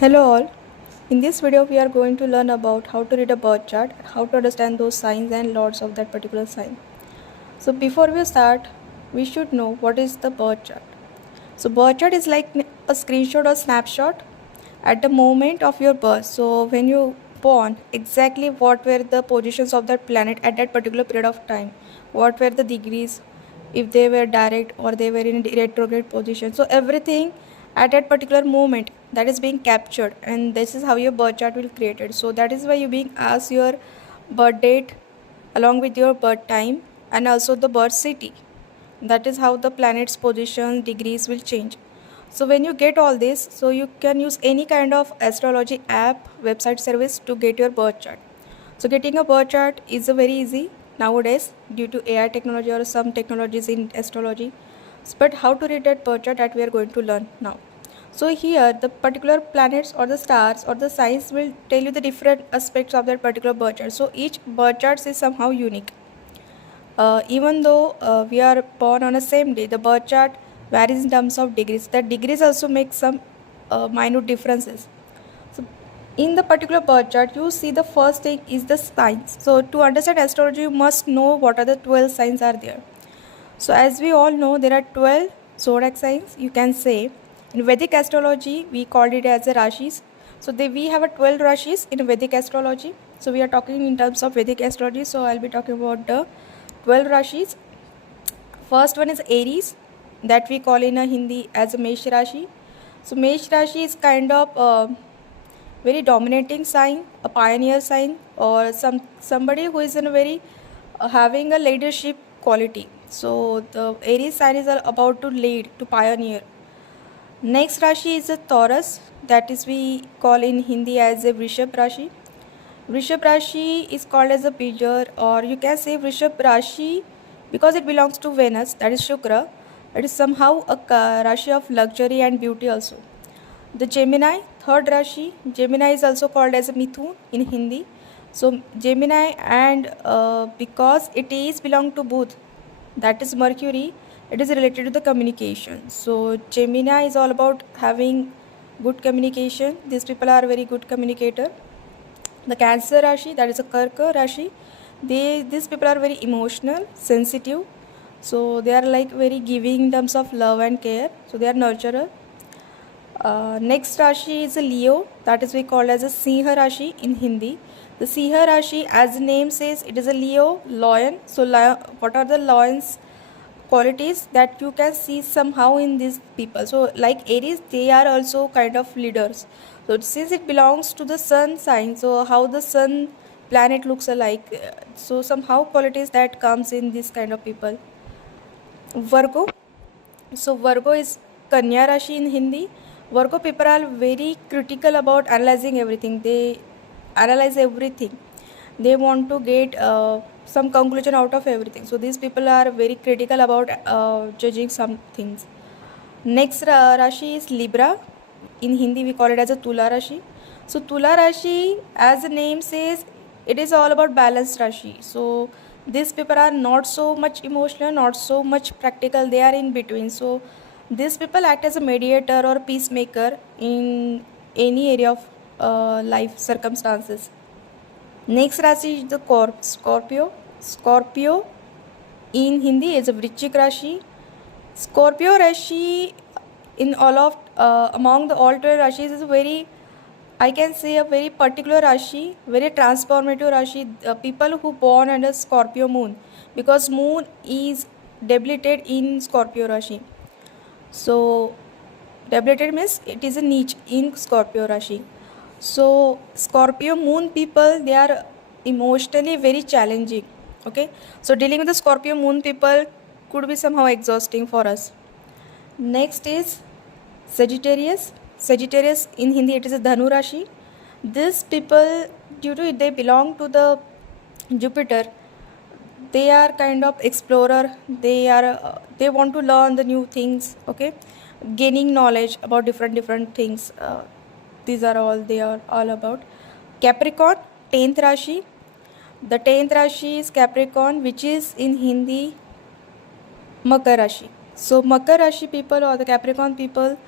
Hello all. In this video we are going to learn about how to read a birth chart, how to understand those signs and lords of that particular sign. So before we start, we should know what is the birth chart. So birth chart is like a screenshot or snapshot at the moment of your birth. So when you born, exactly what were the positions of that planet at that particular period of time, what were the degrees, if they were direct or they were in retrograde position. So everything at that particular moment that is being captured, and this is how your birth chart will created. So that is why you being asked your birth date along with your birth time and also the birth city. That is how the planet's position degrees will change. So when you get all this, so you can use any kind of astrology app, website service to get your birth chart. So getting a birth chart is a very easy nowadays due to AI technology or some technologies in astrology. But how to read that birth chart, that we are going to learn now. So here the particular planets or the stars or the signs will tell you the different aspects of that particular birth chart. So each birth chart is somehow unique. Even though we are born on the same day, the birth chart varies in terms of degrees. That degrees also make some minute differences. So in the particular birth chart, you see the first thing is the signs. So to understand astrology, you must know what are the 12 signs are there. So as we all know, there are 12 zodiac signs. You can say in Vedic astrology, we called it as a rashis. So we have a 12 rashis in Vedic astrology. So we are talking in terms of Vedic astrology. So I'll be talking about the 12 rashis. First one is Aries, that we call in a Hindi as a Mesh Rashi. So Mesh Rashi is kind of a very dominating sign, a pioneer sign, or somebody who is in a very having a leadership quality. So the Aries sign is about to lead, to pioneer. Next Rashi is a Taurus, that is we call in Hindi as a Vrishab Rashi. Vrishab Rashi is called as a Bijor, or you can say Vrishab Rashi because it belongs to Venus, that is Shukra. It is somehow a Rashi of luxury and beauty also. The Gemini, third Rashi. Gemini is also called as a Mithun in Hindi. So Gemini, and because it is belong to Buddha, that is Mercury, it is related to the communication. So Gemini is all about having good communication. These people are very good communicator. The Cancer Rashi, that is a Karka Rashi, these people are very emotional, sensitive. So they are like very giving in terms of love and care. So they are nurturer. Next Rashi is a Leo, that is we call as a Sinha Rashi in Hindi. The Sinha Rashi, as the name says, it is a Leo, lion. So what are the lion's qualities that you can see somehow in these people? So like Aries, they are also kind of leaders. So since it belongs to the sun sign, so how the sun planet looks alike, so somehow qualities that comes in this kind of people. Virgo, so Virgo is Kanya Rashi in Hindi. Virgo people are very critical about analyzing everything. They analyze everything. They want to get some conclusion out of everything. So these people are very critical about judging some things. Next Rashi is Libra. In Hindi we call it as a Tula Rashi. So Tula Rashi, as the name says, it is all about balanced Rashi. So these people are not so much emotional, not so much practical. They are in between. So these people act as a mediator or peacemaker in any area of life circumstances. Next Rashi is the Scorpio. Scorpio in Hindi is a Vrichik Rashi. Scorpio Rashi in all of among the all 12 Rashis is a very, I can say, a very particular Rashi, very transformative Rashi. People who born under Scorpio moon, because moon is debilitated in Scorpio Rashi. So debilitated means it is a niche in Scorpio Rashi. So Scorpio moon people, they are emotionally very challenging. Okay, so dealing with the Scorpio moon people could be somehow exhausting for us. Next is Sagittarius. Sagittarius in Hindi it is a Dhanu Rashi. These people, due to it, they belong to the Jupiter. They are kind of explorer. They want to learn the new things. Okay, gaining knowledge about different things. These are all they are all about. Capricorn, 10th Rashi. The 10th Rashi is Capricorn, which is in Hindi Makar Rashi. So Makar Rashi people or the Capricorn people,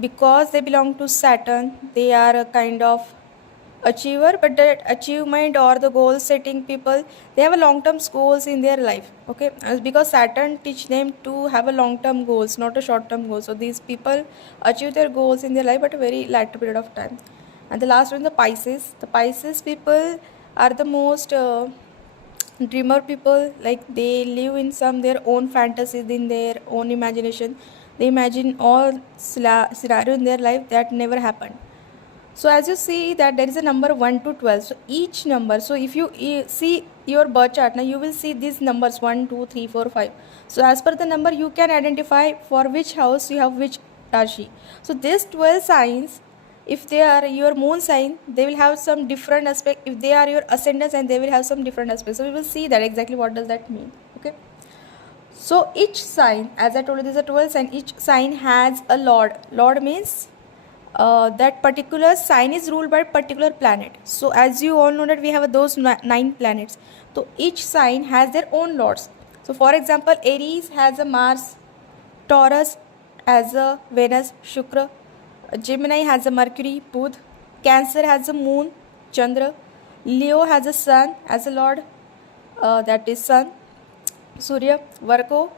because they belong to Saturn, they are a kind of achiever, but that achievement or the goal setting people, they have a long term goals in their life. Okay, because Saturn teach them to have a long term goals, not a short term goals. So these people achieve their goals in their life at a very later period of time. And the last one, the Pisces people are the most dreamer people. Like they live in some their own fantasies, in their own imagination. They imagine all scenario in their life that never happened. So as you see that there is a number 1 to 12. So each number, so if you see your birth chart, now you will see these numbers 1, 2, 3, 4, 5. So as per the number, you can identify for which house you have which Rashi. So these 12 signs, if they are your moon sign, they will have some different aspect. If they are your ascendants, and they will have some different aspects. So we will see that exactly what does that mean. Okay. So each sign, as I told you, there is a 12 sign. Each sign has a lord. Lord means that particular sign is ruled by a particular planet. So as you all know that we have those 9 planets. So each sign has their own lords. So for example, Aries has a Mars, Taurus has a Venus, Shukra, Gemini has a Mercury, Budh, Cancer has a Moon, Chandra, Leo has a Sun as a lord, that is Sun, Surya, Virgo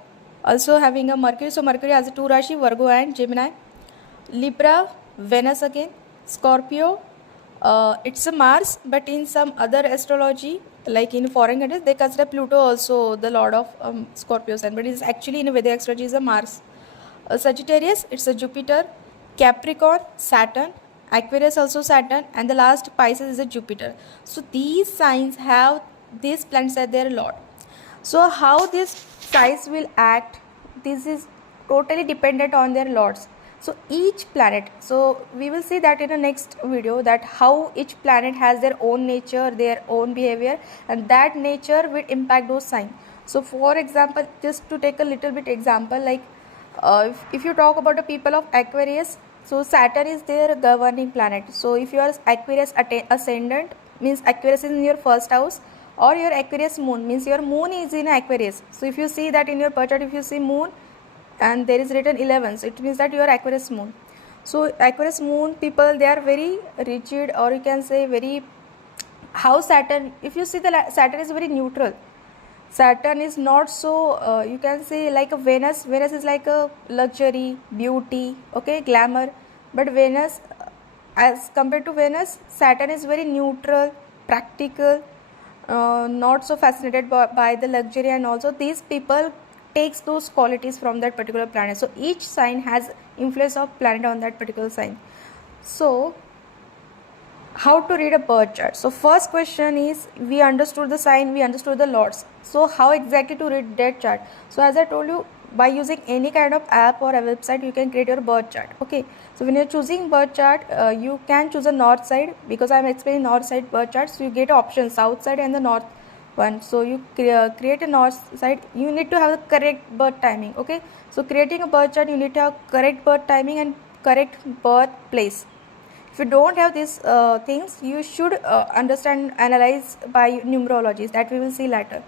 also having a Mercury. So Mercury has a 2 Rashi, Virgo and Gemini. Libra, Venus again. Scorpio, it's a Mars, but in some other astrology, like in foreign countries, they consider Pluto also the lord of Scorpio sign, but it is actually in Vedic astrology is a Mars. Sagittarius, it's a Jupiter. Capricorn, Saturn. Aquarius also Saturn, and the last Pisces is a Jupiter. So these signs have these planets as their lord. So how these signs will act, this is totally dependent on their lords. So each planet, so we will see that in the next video, that how each planet has their own nature, their own behavior, and that nature will impact those signs. So for example, just to take a little bit example, like if you talk about the people of Aquarius, so Saturn is their governing planet. So if you are Aquarius ascendant, means Aquarius is in your first house, or your Aquarius moon, means your moon is in Aquarius. So if you see that in your birth chart, if you see moon and there is written 11, so it means that you are Aquarius moon. So Aquarius moon people, they are very rigid, or you can say very, how Saturn, if you see the Saturn is very neutral. Saturn is not so you can say like a Venus. Venus is like a luxury, beauty, okay, glamour. But Venus, as compared to Venus, Saturn is very neutral, practical, not so fascinated by the luxury, and also these people takes those qualities from that particular planet. So each sign has influence of planet on that particular sign. So how to read a birth chart? So first question is, we understood the sign, we understood the lords. So how exactly to read that chart? So as I told you, by using any kind of app or a website, you can create your birth chart. Okay, so when you're choosing birth chart, you can choose a north side, because I'm explaining north side birth chart. So you get options south side and the north one. So you create a north side, you need to have the correct birth timing. Okay, so creating a birth chart, you need to have correct birth timing and correct birth place. If you don't have these things, you should understand, analyze by numerologies, that we will see later.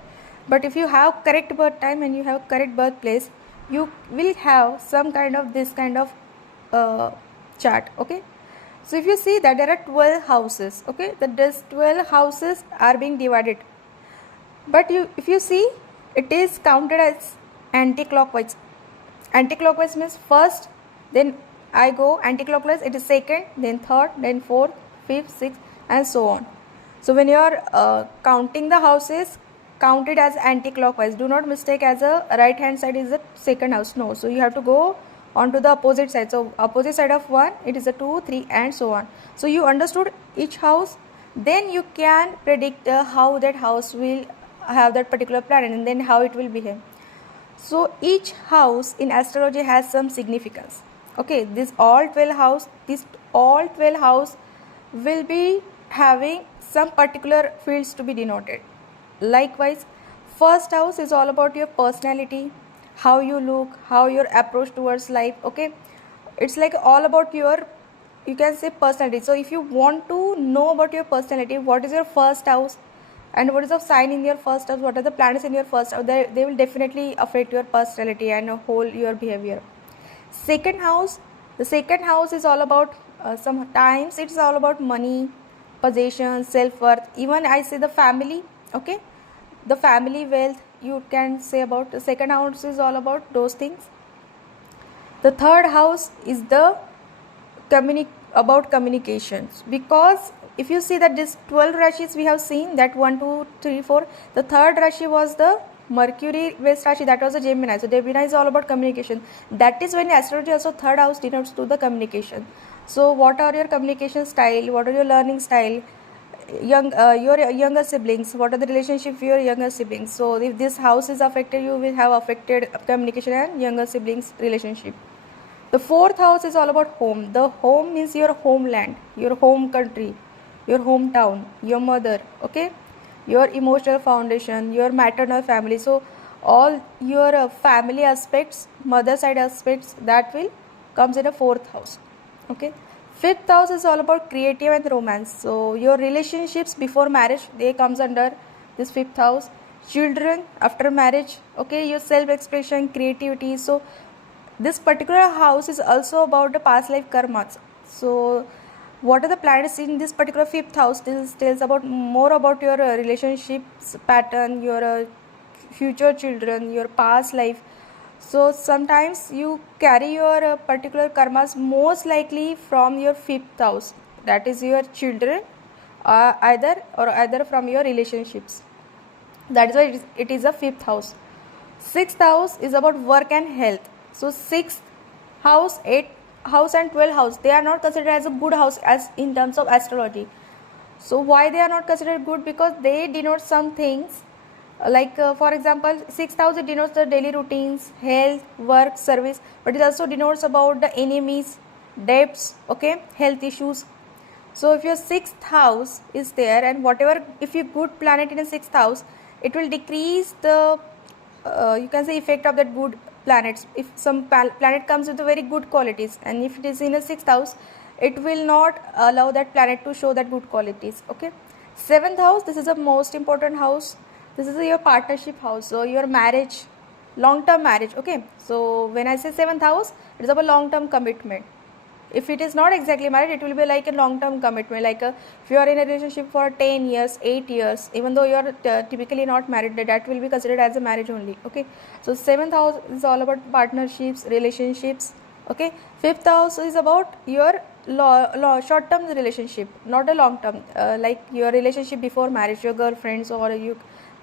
But if you have correct birth time and you have correct birth place, you will have some kind of this kind of chart. Okay, so if you see that there are 12 houses, okay, that these 12 houses are being divided, but if you see, it is counted as anti-clockwise. Anti-clockwise means first, then I go anti-clockwise, it is second, then third, then fourth, fifth, sixth, and so on. So when you are counting the houses, count it as anti-clockwise. Do not mistake as a right hand side is the second house. No, so you have to go on to the opposite side. So opposite side of 1, it is a 2, 3, and so on. So you understood each house, then you can predict how that house will have that particular planet, and then how it will behave. So each house in astrology has some significance. Okay, this all 12 house will be having some particular fields to be denoted. Likewise, first house is all about your personality, how you look, how your approach towards life. Okay, it's like all about your, you can say, personality. So if you want to know about your personality, what is your first house and what is the sign in your first house, what are the planets in your first house, they will definitely affect your personality and whole your behavior. Second house The second house is all about sometimes it's all about money, possession, self-worth. Even I say the family, okay, the family wealth, you can say about the second house is all about those things. The third house is the about communications, because if you see that this 12 rashis we have seen, that 1 2 3 4, the third rashi was the Mercury based rashi, that was a Gemini. So Gemini is all about communication. That is when astrology also third house denotes to the communication. So what are your communication style, what are your learning style, your younger siblings, what are the relationship with your younger siblings. So if this house is affected, you will have affected communication and younger siblings relationship. The fourth house is all about home. The home means your homeland, your home country, your hometown, your mother, okay, your emotional foundation, your maternal family. So all your family aspects, mother side aspects, that will comes in a fourth house, okay. Fifth house is all about creative and romance. So your relationships before marriage, they comes under this fifth house. Children after marriage, okay, your self expression, creativity. So this particular house is also about the past life karmas. So what are the planets in this particular fifth house? This tells about more about your relationships pattern, your future children, your past life. So sometimes you carry your particular karmas most likely from your fifth house, that is your children, either from your relationships. That is why it is a fifth house. Sixth house is about work and health. So sixth house, eighth house and 12th house, they are not considered as a good house as in terms of astrology. So why they are not considered good? Because they denote some things like for example, sixth house, it denotes the daily routines, health, work, service, but it also denotes about the enemies, debts, okay, health issues. So if your sixth house is there, and whatever, if you good planet in a sixth house, it will decrease the you can say effect of that good planets. If some planet comes with very good qualities, and if it is in a sixth house, it will not allow that planet to show that good qualities, okay. Seventh house, this is the most important house. This is your partnership house, so your marriage, long term marriage, okay. So when I say seventh house, it is about long term commitment. If it is not exactly married, it will be like a long term commitment, like if you are in a relationship for 10 years, 8 years, even though you are typically not married, that will be considered as a marriage only, okay. So seventh house is all about partnerships, relationships, okay. Fifth house is about your short term relationship, not a long term, like your relationship before marriage, your girlfriends, or you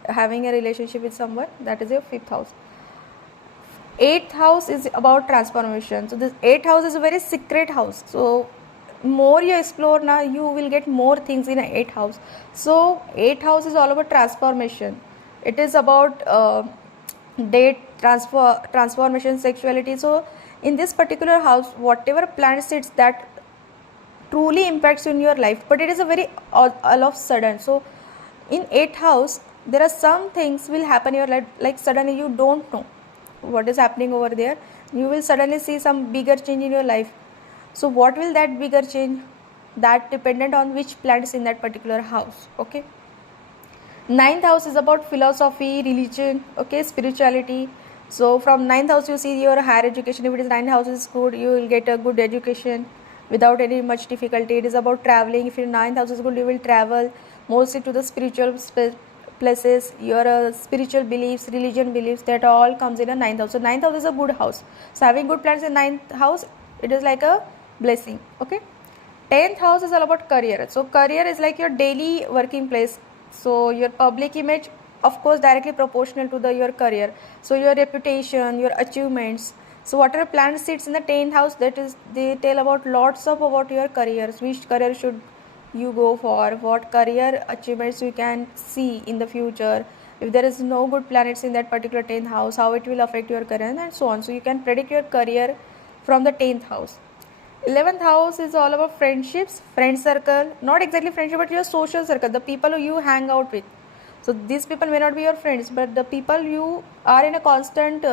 having a relationship with someone, that is your fifth house. Eighth house is about transformation. So this eighth house is a very secret house. So more you explore now, you will get more things in eighth house. So eighth house is all about transformation. It is about date, transformation, sexuality. So in this particular house, whatever planet sits, that truly impacts in your life, but it is a very all of sudden. So in eighth house, there are some things will happen in your life, like suddenly you don't know what is happening over there. You will suddenly see some bigger change in your life. So what will that bigger change? That dependent on which planets in that particular house, okay. Ninth house is about philosophy, religion, okay, spirituality. So from ninth house you see your higher education. If it is ninth house is good, you will get a good education without any much difficulty. It is about traveling. If your ninth house is good, you will travel mostly to the spiritual places, your spiritual beliefs, religion beliefs, that all comes in a ninth house. So ninth house is a good house. So having good planets in ninth house, it is like a blessing, okay. 10th house is all about career. So career is like your daily working place. So your public image, of course, directly proportional to your career. So your reputation, your achievements. So whatever planet sits in the 10th house, that is, they tell about lots of about your careers, which career should you go for, what career achievements you can see in the future. If there is no good planets in that particular 10th house, how it will affect your career, and so on. So you can predict your career from the 10th house. 11th house is all about friendships, friend circle, not exactly friendship, but your social circle, the people who you hang out with. So these people may not be your friends, but the people you are in a constant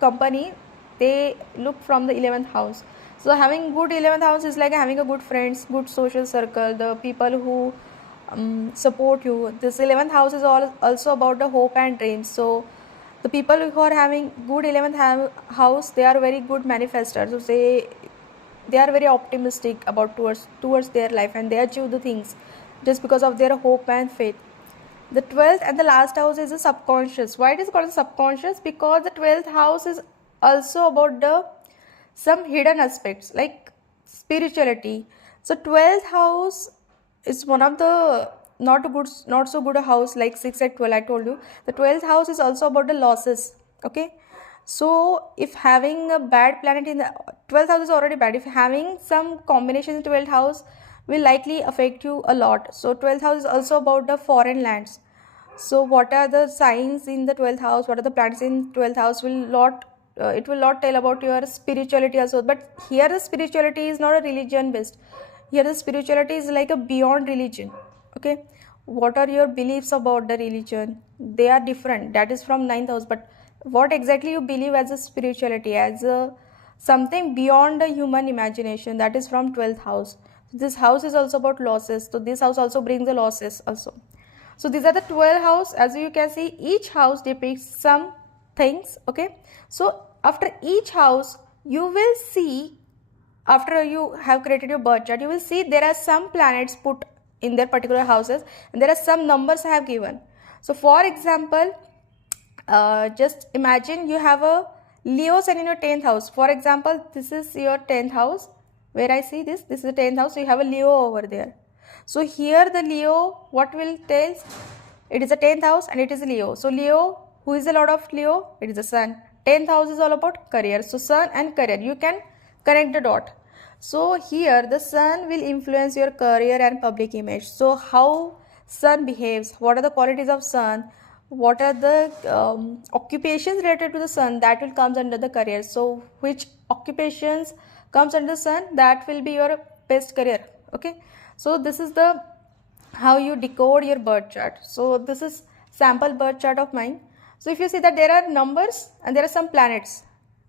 company, they look from the 11th house. So having good 11th house is like having a good friends, good social circle, the people who support you. This 11th house is also about the hope and dreams. So the people who are having good 11th house, they are very good manifestors. So they are very optimistic about towards their life, and they achieve the things just because of their hope and faith. The 12th and the last house is the subconscious. Why it is called subconscious? Because the 12th house is also about the some hidden aspects like spirituality. So 12th house is one of the not so good a house like 6 and 12. I told you the 12th house is also about the losses. Okay, so if having a bad planet in the 12th house is already bad, if having some combination in 12th house will likely affect you a lot. So 12th house is also about the foreign lands. So what are the signs in the 12th house, what are the planets in 12th house will not it will not tell about your spirituality also. But here the spirituality is not a religion based, here the spirituality is like a beyond religion. Okay, what are your beliefs about the religion, they are different, that is from 9th house. But what exactly you believe as a spirituality, as a something beyond the human imagination, that is from 12th house. This house is also about losses, so this house also brings the losses also. So these are the 12 house. As you can see, each house depicts some things. Okay, so after each house you will see, after you have created your birth chart, you will see there are some planets put in their particular houses, and there are some numbers I have given. So for example, just imagine you have a Leo sun in your 10th house. For example, this is your 10th house, where I see this is the 10th house, so you have a Leo over there. So here the Leo, what will tell? It is a 10th house and it is Leo. So Leo, who is the lord of Leo? It is the sun. 10th house is all about career. So sun and career, you can connect the dot. So here the sun will influence your career and public image. So how sun behaves, what are the qualities of sun, what are the occupations related to the sun, that will comes under the career. So which occupations comes under the sun, that will be your best career. Okay, so this is the how you decode your birth chart. So this is sample birth chart of mine. So if you see that there are numbers and there are some planets.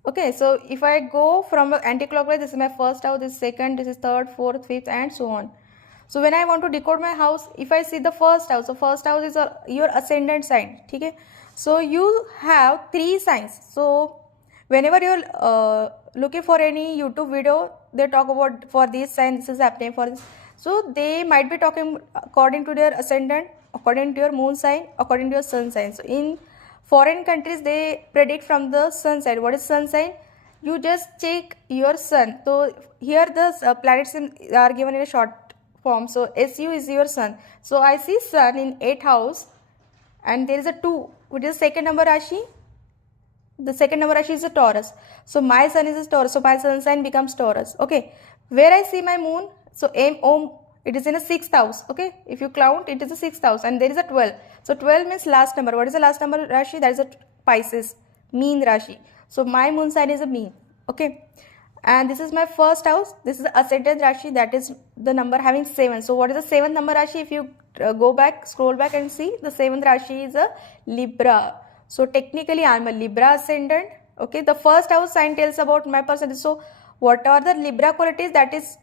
Okay, so if I go from anti-clockwise, this is my first house, this is second, this is third, fourth, fifth, and so on. So when I want to decode my house, if I see the first house, so first house is your ascendant sign. Okay, so you have 3 signs. So whenever you're looking for any YouTube video, they talk about for this sign this is happening for this. So they might be talking according to their ascendant, according to your moon sign, according to your sun sign. So in foreign countries they predict from the sun sign. What is sun sign? You just check your sun. So here the planets are given in a short form. So SU is your sun. So I see sun in 8th house, and there is a 2, which is second number Rashi. The second number Rashi is a Taurus. So my sun is a Taurus. So my sun sign becomes Taurus. Okay, where I see my moon, so it is in a 6th house. Okay, if you count, it is a 6th house, and there is a 12. So 12 means last number. What is the last number Rashi? That is a Pisces, mean Rashi. So my moon sign is a mean. Okay, and this is my first house. This is the ascendant Rashi, that is the number having 7. So what is the 7th number Rashi? If you go back, scroll back and see, the 7th Rashi is a Libra. So technically I am a Libra ascendant. Okay, the first house sign tells about my personality. So what are the Libra qualities that is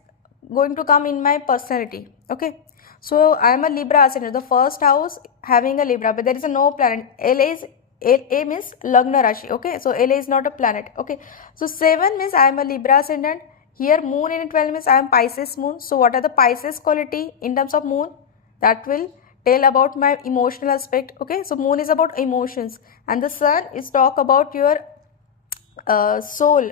going to come in my personality? Okay, so I am a Libra ascendant, the first house having a Libra, but there is a no planet. LA means Lagna Rashi. Okay, so LA is not a planet. Okay, so 7 means I am a Libra ascendant. Here moon in 12 means I am Pisces moon. So what are the Pisces quality in terms of moon? That will tell about my emotional aspect. Okay, so moon is about emotions, and the sun is talk about your soul,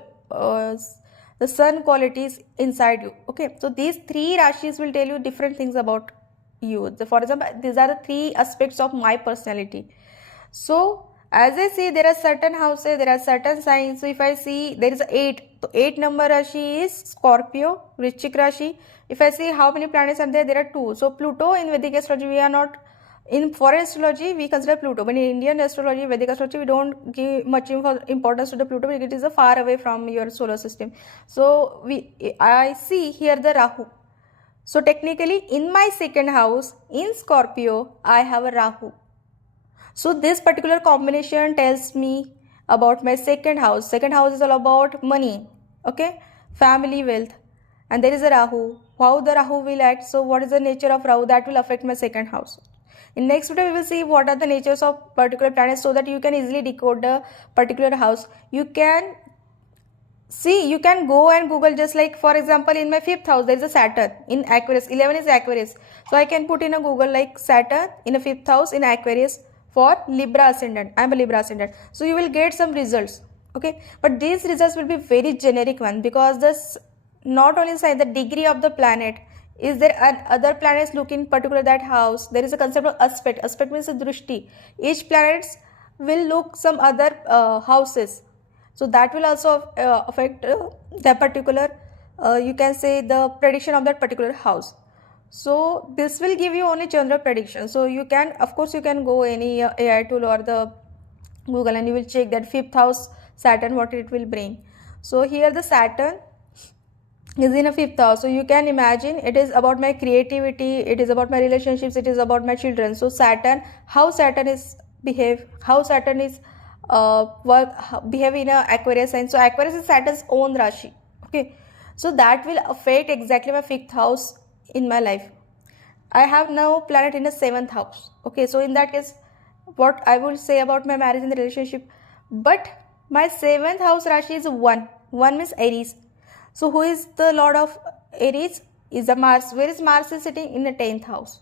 the sun qualities inside you. Okay, so these 3 rashis will tell you different things about you. So for example, these are the 3 aspects of my personality. So as I see, there are certain houses, there are certain signs. So if I see there is 8, so 8 number Rashi is Scorpio, Vrishchik Rashi. If I see how many planets are there, there are 2. So Pluto in Vedic astrology, we are not, in foreign astrology we consider Pluto, but in Indian astrology, Vedic astrology, we don't give much importance to the Pluto because it is a far away from your solar system. So I see here the Rahu. So technically in my second house in Scorpio, I have a Rahu. So this particular combination tells me about my second house. Second house is all about money, okay, family, wealth, and there is a Rahu. How the Rahu will act, so what is the nature of Rahu, that will affect my second house. In next video we will see what are the natures of particular planets, so that you can easily decode the particular house. You can See, you can go and Google, just like for example in my fifth house there is a Saturn in Aquarius, 11 is Aquarius. So I can put in a Google like Saturn in a fifth house in Aquarius for Libra ascendant. I am a Libra ascendant. So you will get some results. Okay, but these results will be very generic one, because this not only say the degree of the planet, is there other planets look in particular that house. There is a concept of aspect. Aspect means a drushti. Each planets will look some other houses, so that will also affect that particular, you can say, the prediction of that particular house. So this will give you only general prediction. So you can, of course you can go any AI tool or the Google, and you will check that fifth house Saturn what it will bring. So here the Saturn is in a fifth house, so you can imagine it is about my creativity, it is about my relationships, it is about my children. So Saturn, how Saturn is behave, how Saturn is behave in a Aquarius sign. So Aquarius is Saturn's own Rashi. Okay, so that will affect exactly my fifth house in my life. I have now planet in the seventh house. Okay, so in that case, what I will say about my marriage and the relationship, but my seventh house Rashi is one. One means Aries. So who is the lord of Aries? Is the Mars. Where is Mars is sitting? In the 10th house.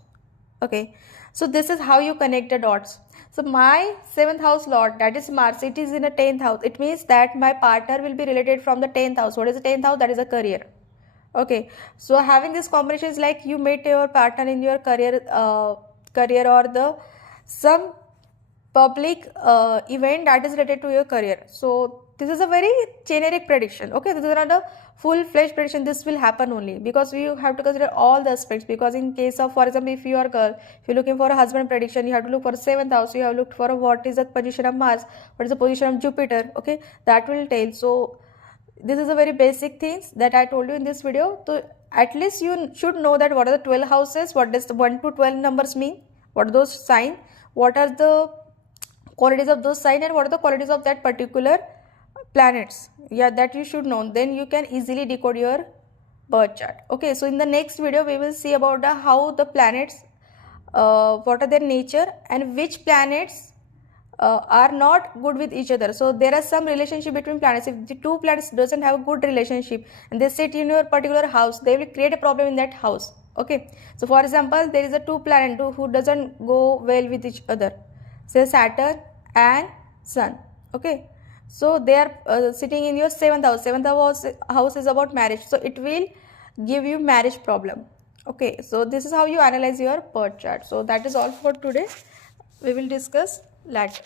Okay, so this is how you connect the dots. So my seventh house lord, that is Mars, it is in the 10th house. It means that my partner will be related from the 10th house. What is the 10th house? That is a career. Okay, so having this combination is like you meet your partner in your career, or the some public event that is related to your career. So this is a very generic prediction. Okay, this is not a full-fledged prediction. This will happen only because you have to consider all the aspects. Because in case of, for example, if you are a girl, if you're looking for a husband prediction, you have to look for a seventh house. You have looked for a, what is the position of Mars, what is the position of Jupiter. Okay, that will tell. So this is a very basic things that I told you in this video. So at least you should know that what are the 12 houses, what does the 1 to 12 numbers mean, what are those signs, what are the qualities of those signs, and what are the qualities of that particular planets. Yeah, that you should know. Then you can easily decode your birth chart. Okay, so in the next video we will see about how the planets, what are their nature, and which planets are not good with each other. So there are some relationship between planets. If the two planets doesn't have a good relationship and they sit in your particular house, they will create a problem in that house. Okay, so for example, there is a two planet who doesn't go well with each other, say Saturn and Sun. Okay, so they are sitting in your seventh house. House is about marriage, so it will give you marriage problem. Okay, so this is how you analyze your birth chart. So that is all for today. We will discuss later.